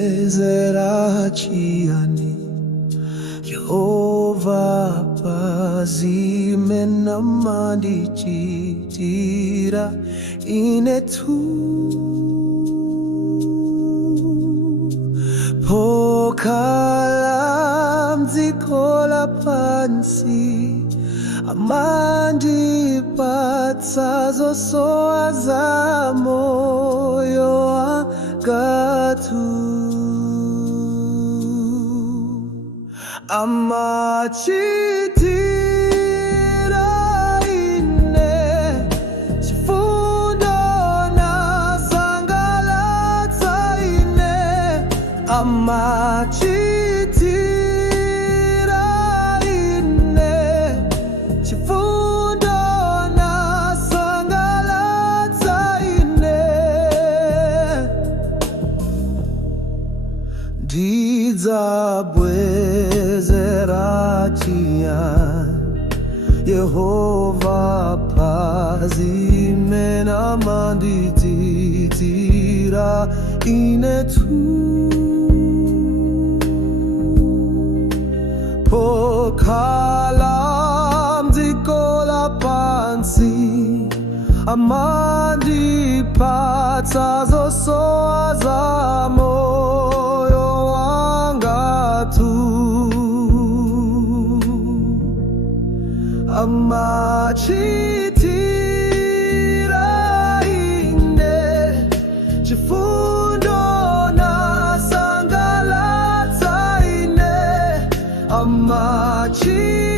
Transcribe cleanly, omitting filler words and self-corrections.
Ndidzabwezera chiyani Yehova pazimene mandichitira inetu pokala mdziko lapansi amandipatsa zosowa za moyo wangatu amachitira ine chifundo nasangalatsa ine amachitira ine chifundo nasangalatsa ine ndidzabwezera chiyani Yehova pazimene mandichitira inetu pokala mdziko lapansi amandipatsa zosowa za moyo wangatu amachitira ine chifundo nasangalatsa ine amachitira